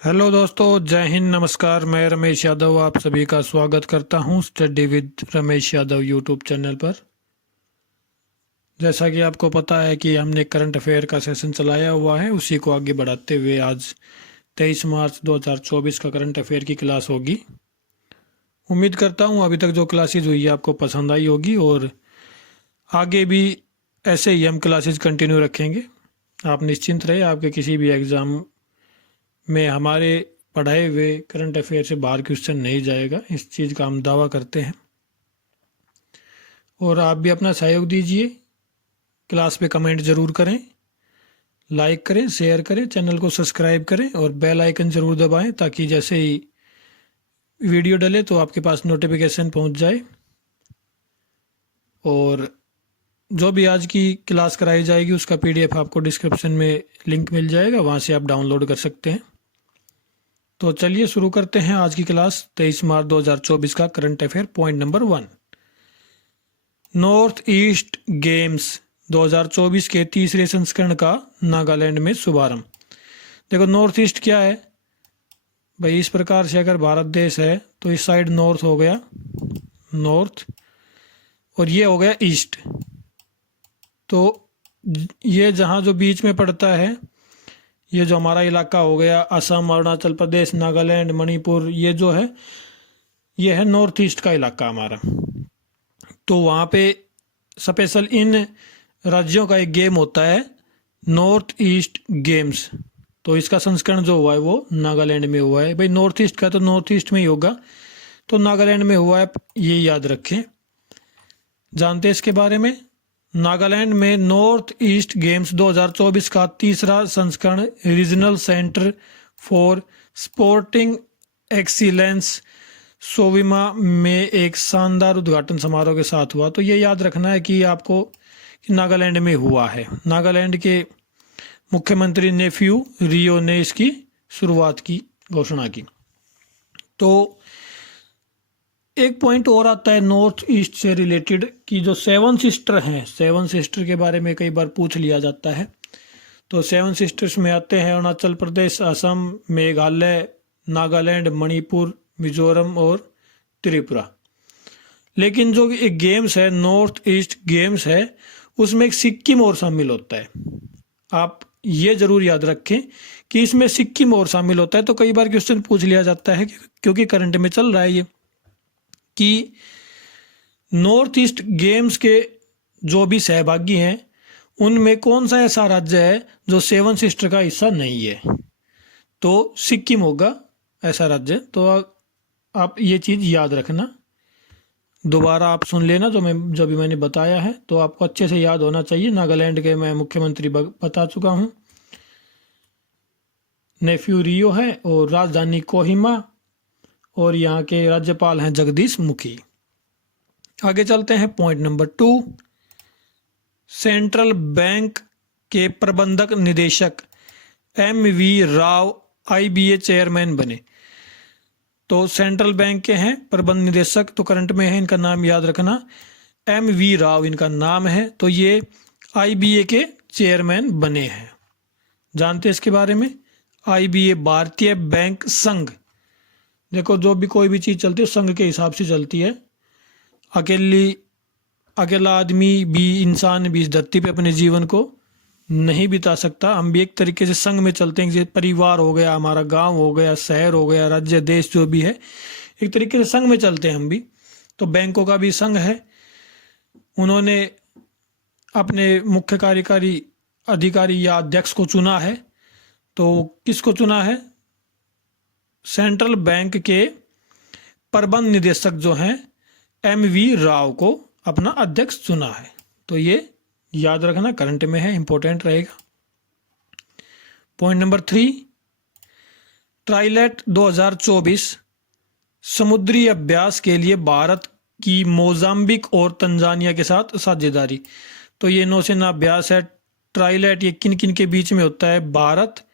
Hello दोस्तों, जय हिंद, नमस्कार। मैं रमेश यादव आप सभी का स्वागत करता हूं study with Ramesh Yadav YouTube channel पर। जैसा कि आपको पता है कि हमने करंट अफेयर का सेशन चलाया हुआ है, उसी को आगे बढ़ाते हुए आज 23 मार्च 2024 का करंट अफेयर की क्लास होगी। उम्मीद करता हूं अभी तक जो क्लासेज हुई है आपको पसंद आई होगी और आगे भी ऐसे ही हम क्लासेज कंटिन्यू रखेंगे। आप निश्चिंत रहे, आपके किसी भी एग्ज़ाम में हमारे पढ़ाए हुए करंट अफेयर से बाहर क्वेश्चन नहीं जाएगा, इस चीज़ का हम दावा करते हैं। और आप भी अपना सहयोग दीजिए, क्लास पे कमेंट ज़रूर करें, लाइक करें, शेयर करें, चैनल को सब्सक्राइब करें और बेल आइकन ज़रूर दबाएं ताकि जैसे ही वीडियो डले तो आपके पास नोटिफिकेशन पहुंच जाए। और जो भी आज की क्लास कराई जाएगी उसका पीडीएफ आपको डिस्क्रिप्शन में लिंक मिल जाएगा, वहाँ से आप डाउनलोड कर सकते हैं। तो चलिए शुरू करते हैं आज की क्लास 23 मार्च 2024 का current affair. Point number 1, north east games 2024 के तीसरे संस्करण का नागालैंड में शुभारंभ। देखो नॉर्थ ईस्ट क्या है भाई, इस प्रकार से अगर भारत देश है तो इस साइड नॉर्थ हो गया नॉर्थ और ये हो गया ईस्ट। तो ये जहाँ जो बीच में पड़ता है, ये जो हमारा इलाका हो गया असम, अरुणाचल प्रदेश, नागालैंड, मणिपुर, ये जो है ये है नॉर्थ ईस्ट का इलाका हमारा। तो वहाँ पे स्पेशल इन राज्यों का एक गेम होता है नॉर्थ ईस्ट गेम्स। तो इसका संस्करण जो हुआ है वो नागालैंड में हुआ है। भाई नॉर्थ ईस्ट का तो नॉर्थ ईस्ट में ही होगा, तो नागालैंड में हुआ है, ये याद रखें। जानते हैं इसके बारे में। नागालैंड में नॉर्थ ईस्ट गेम्स 2024 का तीसरा संस्करण regional centre for sporting excellence Sovima में एक शानदार उद्घाटन समारोह के साथ हुआ। तो ये याद रखना है कि आपको कि नागालैंड में हुआ है। नागालैंड के मुख्यमंत्री नेफ्यू रियो ने इसकी शुरुआत की, घोषणा की। तो एक पॉइंट और आता है नॉर्थ ईस्ट से रिलेटेड कि जो सेवन सिस्टर हैं, सेवन सिस्टर के बारे में कई बार पूछ लिया जाता है। तो सेवन सिस्टर्स में आते हैं अरुणाचल प्रदेश, असम, मेघालय, नागालैंड, मणिपुर, मिजोरम और त्रिपुरा। लेकिन जो एक गेम्स है नॉर्थ ईस्ट गेम्स है, उसमें एक सिक्किम और शामिल होता है। आप ये जरूर याद रखें कि इसमें सिक्किम और शामिल होता है। तो कई बार क्वेश्चन पूछ लिया जाता है क्योंकि करंट में चल रहा है ये, कि नॉर्थ ईस्ट गेम्स के जो भी सहभागी हैं उनमें कौन सा ऐसा राज्य है जो सेवन सिस्टर का हिस्सा नहीं है। तो सिक्किम होगा ऐसा राज्य। तो आप ये चीज़ याद रखना, दोबारा आप सुन लेना जो भी मैंने बताया है, तो आपको अच्छे से याद होना चाहिए। नागालैंड के मैं मुख्यमंत्री बता चुका हूँ, नेफ्यू रियो है और राजधानी कोहिमा, और यहाँ के राज्यपाल हैं जगदीश मुखी। आगे चलते हैं। पॉइंट नंबर 2, सेंट्रल बैंक के प्रबंधक निदेशक MV राव IBA चेयरमैन बने। तो सेंट्रल बैंक के हैं प्रबंध निदेशक, तो करंट में है, इनका नाम याद रखना, MV राव इनका नाम है। तो ये IBA के चेयरमैन बने हैं। जानते हैं इसके बारे में। IBA भारतीय बैंक संघ। देखो जो भी कोई भी चीज़ चलती है संघ के हिसाब से चलती है। अकेला आदमी भी, इंसान भी इस धरती पे अपने जीवन को नहीं बिता सकता। हम भी एक तरीके से संघ में चलते हैं, जैसे परिवार हो गया, हमारा गांव हो गया, शहर हो गया, राज्य, देश जो भी है, एक तरीके से संघ में चलते हैं हम भी। तो बैंकों का भी संघ है। उन्होंने अपने मुख्य कार्यकारी अधिकारी या अध्यक्ष को चुना है। तो किसको चुना है? सेंट्रल बैंक के प्रबंध निदेशक जो हैं MV राव को अपना अध्यक्ष चुना है। तो ये याद रखना, करंट में है, इंपॉर्टेंट रहेगा। पॉइंट नंबर 3, ट्राइलेट 2024 समुद्री अभ्यास के लिए भारत की मोजाम्बिक और तंजानिया के साथ साझेदारी। तो ये नौसेना अभ्यास है ट्राइलेट, ये किन किन के बीच में होता है? भारत,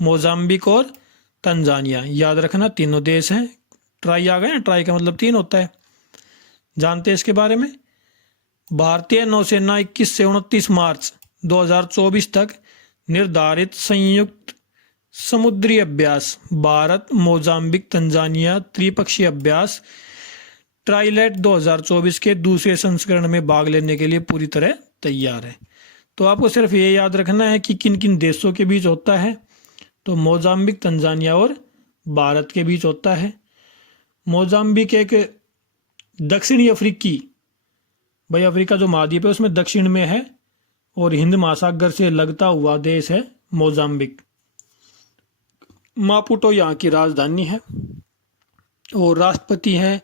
मोजाम्बिक और तंजानिया। याद रखना तीनों देश हैं। ट्राई आ गए ना, ट्राई का मतलब 3 होता है। जानते हैं इसके बारे में। भारतीय नौसेना 21 से 29 मार्च 2024 तक निर्धारित संयुक्त समुद्री अभ्यास, भारत मोजाम्बिक तंजानिया त्रिपक्षीय अभ्यास ट्राइलेट 2024 के दूसरे संस्करण में भाग लेने के लिए पूरी तरह तैयार है। तो आपको सिर्फ ये याद रखना है कि किन किन देशों के बीच होता है। तो मोजाम्बिक, तंजानिया और भारत के बीच होता है। मोजाम्बिक एक दक्षिणी अफ्रीकी, भाई अफ्रीका जो महाद्वीप है उसमें दक्षिण में है और हिंद महासागर से लगता हुआ देश है मोजाम्बिक। मापुटो यहाँ की राजधानी है और राष्ट्रपति हैं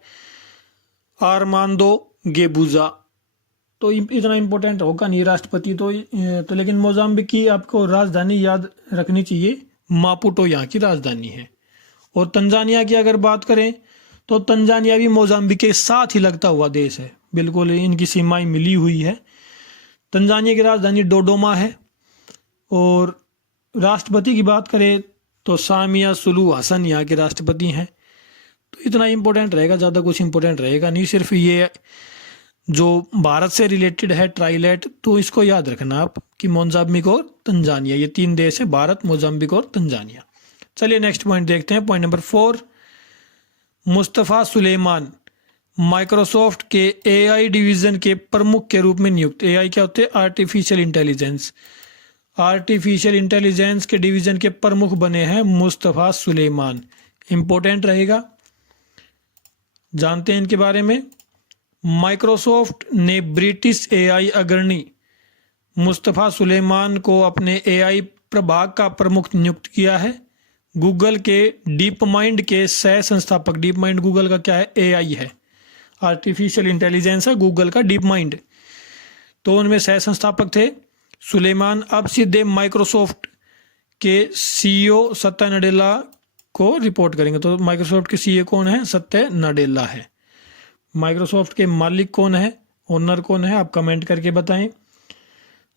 आर्मांदो गेबुजा। तो इतना इम्पोर्टेंट होगा नहीं राष्ट्रपति तो लेकिन मोजाम्बिक की आपको राजधानी याद रखनी चाहिए, मापुटो यहाँ की राजधानी है। और तंजानिया की अगर बात करें तो तंजानिया भी मोजाम्बिक के साथ ही लगता हुआ देश है, बिल्कुल इनकी सीमाएं मिली हुई है। तंजानिया की राजधानी डोडोमा है। और राष्ट्रपति की बात करें तो सामिया सुलू हसन यहाँ के राष्ट्रपति हैं। तो इतना इम्पोर्टेंट रहेगा, ज़्यादा कुछ इम्पोर्टेंट रहेगा नहीं, सिर्फ ये जो भारत से रिलेटेड है ट्राइलेट, तो इसको याद रखना आप कि मोजाम्बिक और तंजानिया ये 3 देश हैं, भारत, मोजाम्बिक और तंजानिया। चलिए नेक्स्ट पॉइंट देखते हैं, point number 4। Mustafa Suleyman Microsoft के एआई डिवीज़न के प्रमुख के रूप में नियुक्त। एआई क्या होते हैं? Artificial intelligence. आर्टिफिशियल इंटेलिजेंस के डिवीज़न के प्रमुख बने हैं मुस्तफ़ा सुलेमान। इम्पोर्टेंट रहेगा, जानते हैं इनके बारे में। माइक्रोसॉफ्ट ने ब्रिटिश एआई अग्रणी मुस्तफ़ा सुलेमान को अपने एआई प्रभाग का प्रमुख नियुक्त किया है। गूगल के डीप माइंड के सह संस्थापक, डीप माइंड गूगल का क्या है? एआई है, आर्टिफिशियल इंटेलिजेंस है गूगल का डीप माइंड। तो उनमें सह संस्थापक थे सुलेमान। अब सीधे माइक्रोसॉफ्ट के सीईओ सत्या नडेला को रिपोर्ट करेंगे। तो माइक्रोसॉफ्ट के सीईओ कौन है? सत्या नडेला है। माइक्रोसॉफ्ट के मालिक कौन है, ओनर कौन है, आप कमेंट करके बताएं।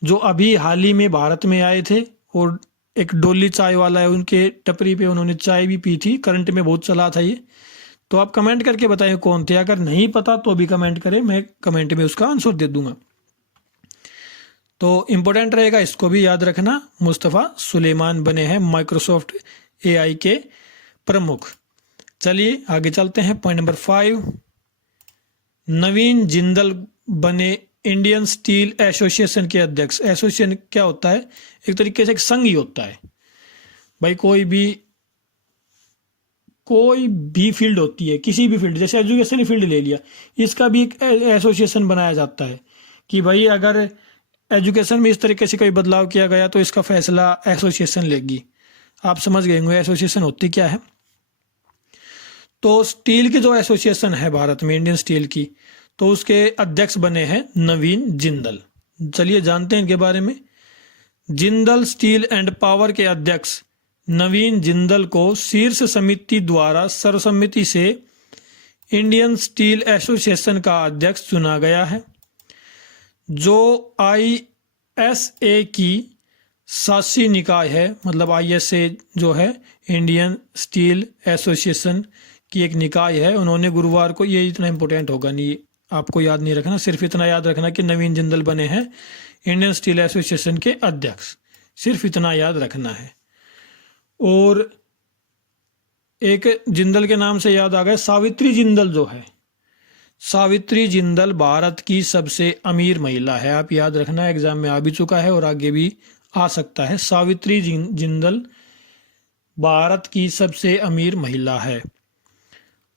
जो अभी हाल ही में भारत में आए थे और एक डोली चाय वाला है, उनके टपरी पे उन्होंने चाय भी पी थी, करंट में बहुत चला था ये। तो आप कमेंट करके बताएं कौन थे, अगर नहीं पता तो भी कमेंट करें, मैं कमेंट में उसका आंसर दे दूंगा। तो इम्पोर्टेंट रहेगा, इसको भी याद रखना। मुस्तफ़ा सुलेमान बने हैं माइक्रोसॉफ्ट एआई के प्रमुख। चलिए आगे चलते हैं, पॉइंट नंबर 5। नवीन जिंदल बने इंडियन स्टील एसोसिएशन के अध्यक्ष। एसोसिएशन क्या होता है? एक तरीके से एक संघ ही होता है भाई। कोई भी फील्ड होती है, किसी भी फील्ड, जैसे एजुकेशन फील्ड ले लिया, इसका भी एक एसोसिएशन बनाया जाता है कि भाई अगर एजुकेशन में इस तरीके से कोई बदलाव किया गया तो इसका फैसला एसोसिएशन लेगी। आप समझ गए होंगे एसोसिएशन होती क्या है। तो स्टील की जो एसोसिएशन है भारत में, इंडियन स्टील की, तो उसके अध्यक्ष बने हैं नवीन जिंदल। चलिए जानते हैं इनके बारे में। जिंदल स्टील एंड पावर के अध्यक्ष नवीन जिंदल को शीर्ष समिति द्वारा सर्वसम्मति से इंडियन स्टील एसोसिएशन का अध्यक्ष चुना गया है, जो आईएसए की शासी निकाय है। मतलब आईएसए जो है इंडियन स्टील एसोसिएशन की एक निकाय है। उन्होंने गुरुवार को, ये इतना इंपॉर्टेंट होगा नहीं, आपको याद नहीं रखना, सिर्फ इतना याद रखना कि नवीन जिंदल बने हैं इंडियन स्टील एसोसिएशन के अध्यक्ष, सिर्फ इतना याद रखना है। और एक जिंदल के नाम से याद आ गया, सावित्री जिंदल जो है, सावित्री जिंदल भारत की सबसे अमीर महिला है। आप याद रखना, एग्जाम में आ भी चुका है और आगे भी आ सकता है। सावित्री जिंदल भारत की सबसे अमीर महिला है।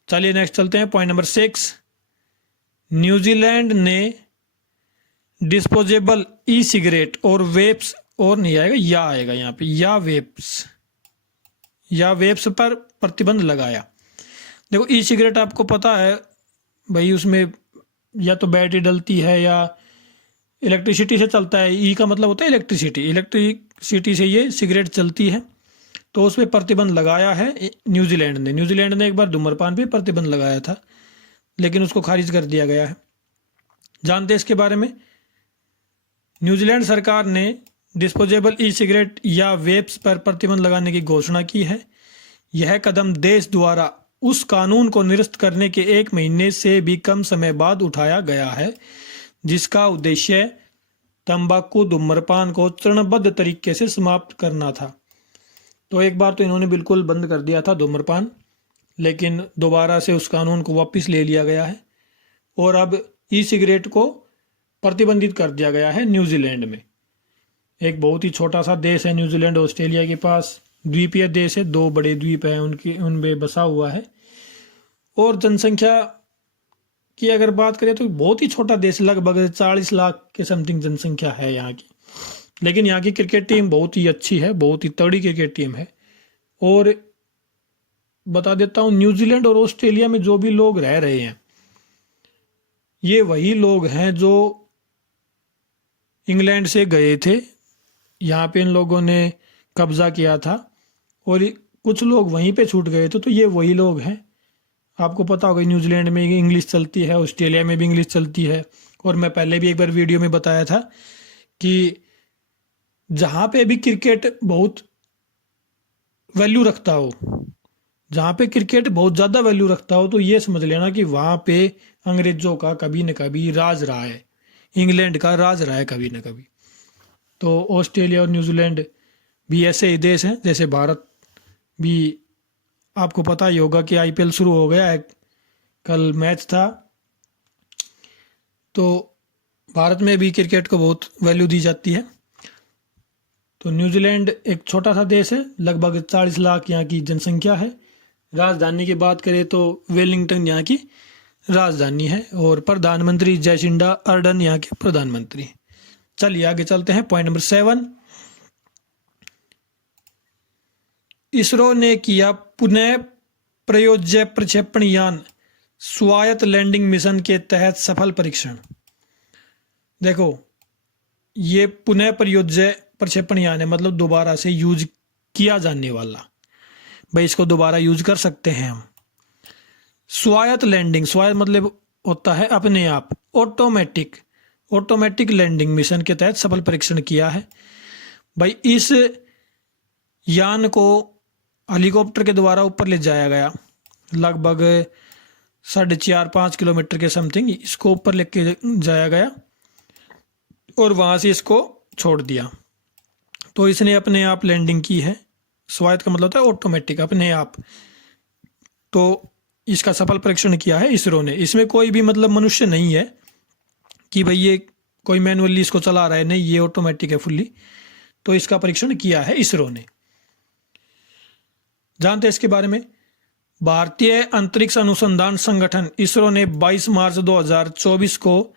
चलिए नेक्स्ट चलते हैं, पॉइंट नंबर 6। न्यूजीलैंड ने डिस्पोजेबल ई सिगरेट और वेप्स, और नहीं आएगा, या आएगा यहाँ पे, या वेप्स पर प्रतिबंध लगाया। देखो ई सिगरेट आपको पता है भाई, उसमें या तो बैटरी डलती है या इलेक्ट्रिसिटी से चलता है। ई का मतलब होता है इलेक्ट्रिसिटी, इलेक्ट्रिसिटी से ये सिगरेट चलती है। तो उस पर प्रतिबंध लगाया है न्यूजीलैंड ने। न्यूजीलैंड ने एक बार धूम्रपान पे प्रतिबंध लगाया था, लेकिन उसको खारिज कर दिया गया है। जानते हैं इसके बारे में। न्यूजीलैंड सरकार ने डिस्पोजेबल ई सिगरेट या वेप्स पर प्रतिबंध लगाने की घोषणा की है। यह कदम देश द्वारा उस कानून को निरस्त करने के 1 महीने से भी कम समय बाद उठाया गया है, जिसका उद्देश्य तंबाकू धूम्रपान को चरणबद्ध तरीके से समाप्त करना था। तो एक बार तो इन्होंने बिल्कुल बंद कर दिया था धूम्रपान, लेकिन दोबारा से उस कानून को वापस ले लिया गया है और अब ई सिगरेट को प्रतिबंधित कर दिया गया है न्यूजीलैंड में। एक बहुत ही छोटा सा देश है न्यूजीलैंड, ऑस्ट्रेलिया के पास द्वीपीय देश है, 2 बड़े द्वीप हैं उनके, उनमें बसा हुआ है। और जनसंख्या की अगर बात करें तो बहुत ही छोटा देश, लगभग 40 लाख के समथिंग जनसंख्या है यहाँ की। लेकिन यहाँ की क्रिकेट टीम बहुत ही अच्छी है, बहुत ही तगड़ी क्रिकेट टीम है। और बता देता हूँ, न्यूजीलैंड और ऑस्ट्रेलिया में जो भी लोग रह रहे हैं, ये वही लोग हैं जो इंग्लैंड से गए थे, यहाँ पे इन लोगों ने कब्जा किया था और कुछ लोग वहीं पे छूट गए थे। तो ये वही लोग हैं। आपको पता होगा न्यूजीलैंड में इंग्लिश चलती है, ऑस्ट्रेलिया में भी इंग्लिश चलती है। और मैं पहले भी एक बार वीडियो में बताया था कि जहाँ पे भी क्रिकेट बहुत वैल्यू रखता हो, जहाँ पे क्रिकेट बहुत ज़्यादा वैल्यू रखता हो, तो ये समझ लेना कि वहाँ पे अंग्रेज़ों का कभी न कभी राज रहा है, इंग्लैंड का राज रहा है कभी न कभी। तो ऑस्ट्रेलिया और न्यूजीलैंड भी ऐसे ही देश हैं। जैसे भारत भी, आपको पता ही होगा कि आईपीएल शुरू हो गया है, कल मैच था। तो भारत में भी क्रिकेट को बहुत वैल्यू दी जाती है। तो न्यूजीलैंड एक छोटा सा देश है, लगभग 40 लाख यहाँ की जनसंख्या है। राजधानी की बात करें तो वेलिंगटन यहाँ की राजधानी है और प्रधानमंत्री जैसिंडा अर्डन यहाँ के प्रधानमंत्री। चलिए आगे चलते हैं। पॉइंट नंबर 7, इसरो ने किया पुनः प्रयोज्य प्रक्षेपण यान स्वायत्त लैंडिंग मिशन के तहत सफल परीक्षण। देखो, ये पुनः प्रयोज्य प्रक्षेपण यान है, मतलब दोबारा से यूज किया जाने वाला। भाई इसको दोबारा यूज कर सकते हैं हम। स्वायत्त लैंडिंग, स्वायत्त मतलब होता है अपने आप, ऑटोमेटिक लैंडिंग मिशन के तहत सफल परीक्षण किया है। भाई इस यान को हेलीकॉप्टर के द्वारा ऊपर ले जाया गया, लगभग 4.5-5 किलोमीटर के समथिंग इसको ऊपर लेके जाया गया और वहाँ से इसको छोड़ दिया। तो इसने अपने आप लैंडिंग की है। स्वायत्त का मतलब होता है ऑटोमेटिक, अपने आप। तो इसका सफल परीक्षण किया है इसरो ने। इसमें कोई भी मतलब मनुष्य नहीं है कि भाई ये कोई मैनुअली इसको चला रहा है, नहीं, ये ऑटोमेटिक है फुल्ली। तो इसका परीक्षण किया है इसरो ने। जानते हैं इसके बारे में। भारतीय अंतरिक्ष अनुसंधान संगठन इसरो ने 22 मार्च 2024 को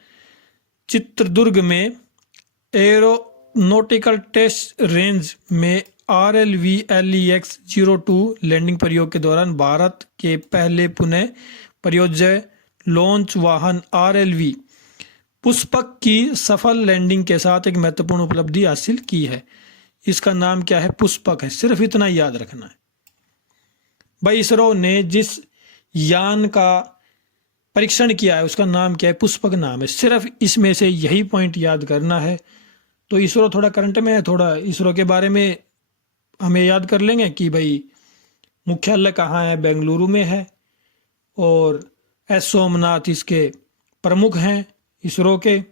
चित्रदुर्ग में एरोनॉटिकल टेस्ट रेंज में RLV-LEX-02 लैंडिंग प्रयोग के दौरान भारत के पहले पुनः प्रयोज्य लॉन्च वाहन RLV पुष्पक की सफल लैंडिंग के साथ एक महत्वपूर्ण उपलब्धि हासिल की है। इसका नाम क्या है? पुष्पक है, सिर्फ इतना याद रखना है। भाई इसरो ने जिस यान का परीक्षण किया है उसका नाम क्या है? पुष्पक नाम है। सिर्फ इसमें से यही पॉइंट याद करना है। तो इसरो थोड़ा करंट में है, थोड़ा इसरो के बारे में हमें याद कर लेंगे कि भाई मुख्यालय कहाँ है? बेंगलुरु में है और एस सोमनाथ इसके प्रमुख हैं इसरो के।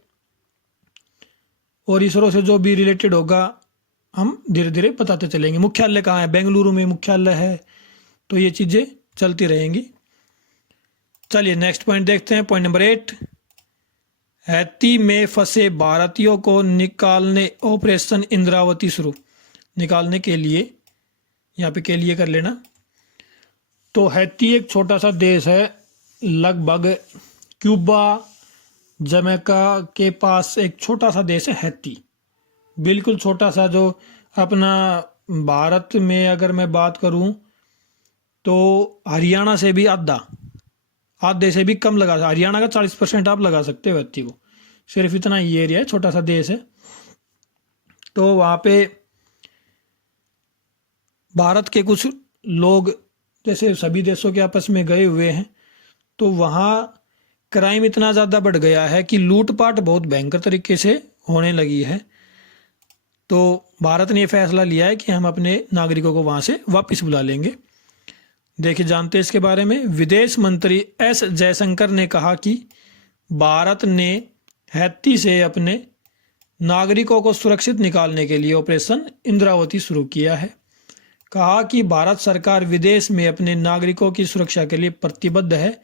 और इसरो से जो भी रिलेटेड होगा हम धीरे धीरे बताते चलेंगे। मुख्यालय कहाँ है? बेंगलुरु में मुख्यालय है। तो ये चीज़ें चलती रहेंगी। चलिए नेक्स्ट पॉइंट देखते हैं। पॉइंट नंबर 8, हैती में फंसे भारतीयों को निकालने ऑपरेशन इंद्रावती शुरू। निकालने के लिए, यहाँ पे के लिए कर लेना। तो हैती एक छोटा सा देश है, लगभग क्यूबा जमैका के पास एक छोटा सा देश है हैती, बिल्कुल छोटा सा। जो अपना भारत में अगर मैं बात करूं तो हरियाणा से भी आधे से भी कम लगा, हरियाणा का 40% आप लगा सकते हो हैती को। सिर्फ इतना ही एरिया है, छोटा सा देश है। तो वहाँ पे भारत के कुछ लोग जैसे सभी देशों के आपस में गए हुए हैं। तो वहाँ क्राइम इतना ज़्यादा बढ़ गया है कि लूटपाट बहुत भयंकर तरीके से होने लगी है। तो भारत ने ये फैसला लिया है कि हम अपने नागरिकों को वहाँ से वापस बुला लेंगे। देखिए जानते हैं इसके बारे में। विदेश मंत्री एस जयशंकर ने कहा कि भारत ने हैती से अपने नागरिकों को सुरक्षित निकालने के लिए ऑपरेशन इंद्रावती शुरू किया है। कहा कि भारत सरकार विदेश में अपने नागरिकों की सुरक्षा के लिए प्रतिबद्ध है।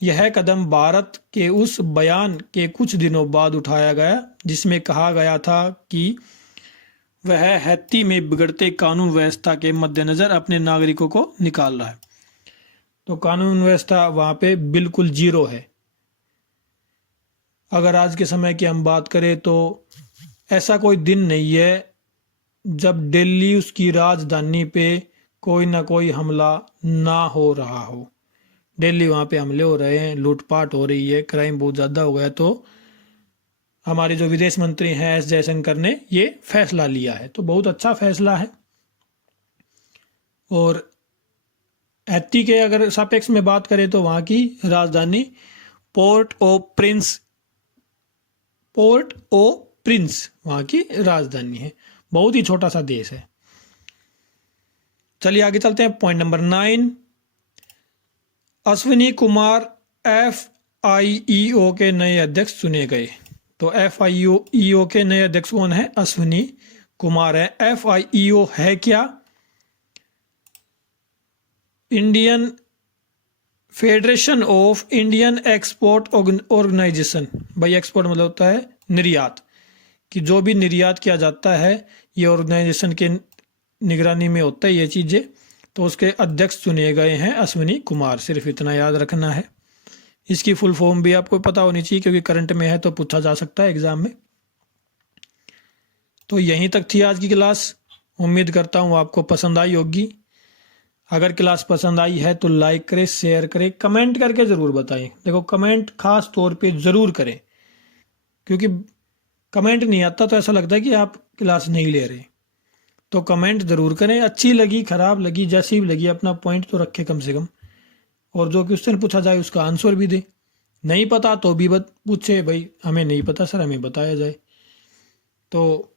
यह कदम भारत के उस बयान के कुछ दिनों बाद उठाया गया जिसमें कहा गया था कि वह हैती में बिगड़ते कानून व्यवस्था के मद्देनज़र अपने नागरिकों को निकाल रहा है। तो कानून व्यवस्था वहाँ पे बिल्कुल जीरो है। अगर आज के समय की हम बात करें तो ऐसा कोई दिन नहीं है जब दिल्ली उसकी राजधानी पे कोई ना कोई हमला ना हो रहा हो। दिल्ली वहाँ पे हमले हो रहे हैं, लूटपाट हो रही है, क्राइम बहुत ज़्यादा हो गया। तो हमारे जो विदेश मंत्री हैं एस जयशंकर ने ये फैसला लिया है, तो बहुत अच्छा फैसला है। और हैती के अगर सापेक्ष में बात करें तो वहाँ की राजधानी पोर्ट ओ प्रिंस वहाँ की राजधानी है। बहुत ही छोटा सा देश है। चलिए आगे चलते हैं। Point number 9, Ashwini Kumar FIEO के नए अध्यक्ष चुने गए। तो FIEO के नए अध्यक्ष कौन है? अश्विनी कुमार है। FIEO है क्या? Indian federation of Indian export organisation. भाई एक्सपोर्ट मतलब होता है निर्यात, कि जो भी निर्यात किया जाता है ये ऑर्गेनाइजेशन के निगरानी में होता है ये चीज़ें। तो उसके अध्यक्ष चुने गए हैं अश्विनी कुमार, सिर्फ इतना याद रखना है। इसकी फुल फॉर्म भी आपको पता होनी चाहिए क्योंकि करंट में है तो पूछा जा सकता है एग्जाम में। तो यहीं तक थी आज की क्लास। उम्मीद करता हूँ आपको पसंद आई होगी। अगर क्लास पसंद आई है तो लाइक करें, शेयर करें, कमेंट करके ज़रूर बताएं। देखो कमेंट खास तौर पे ज़रूर करें, क्योंकि कमेंट नहीं आता तो ऐसा लगता है कि आप क्लास नहीं ले रहे। तो कमेंट ज़रूर करें। अच्छी लगी, ख़राब लगी, जैसी भी लगी, अपना पॉइंट तो रखें कम से कम। और जो क्वेश्चन पूछा जाए उसका आंसर भी दे। नहीं पता तो भी पूछे, भाई हमें नहीं पता सर, हमें बताया जाए। तो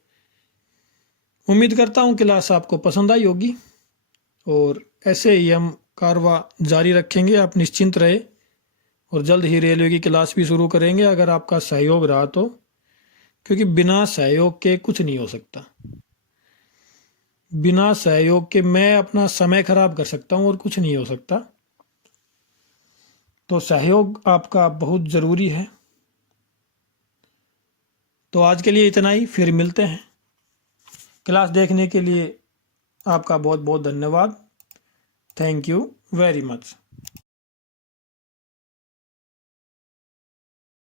उम्मीद करता हूँ क्लास आपको पसंद आई होगी और ऐसे ही हम कारवां जारी रखेंगे। आप निश्चिंत रहे और जल्द ही रेलवे की क्लास भी शुरू करेंगे अगर आपका सहयोग रहा तो, क्योंकि बिना सहयोग के कुछ नहीं हो सकता। बिना सहयोग के मैं अपना समय खराब कर सकता हूँ और कुछ नहीं हो सकता। तो सहयोग आपका बहुत ज़रूरी है। तो आज के लिए इतना ही, फिर मिलते हैं। क्लास देखने के लिए आपका बहुत बहुत धन्यवाद। Thank you very much.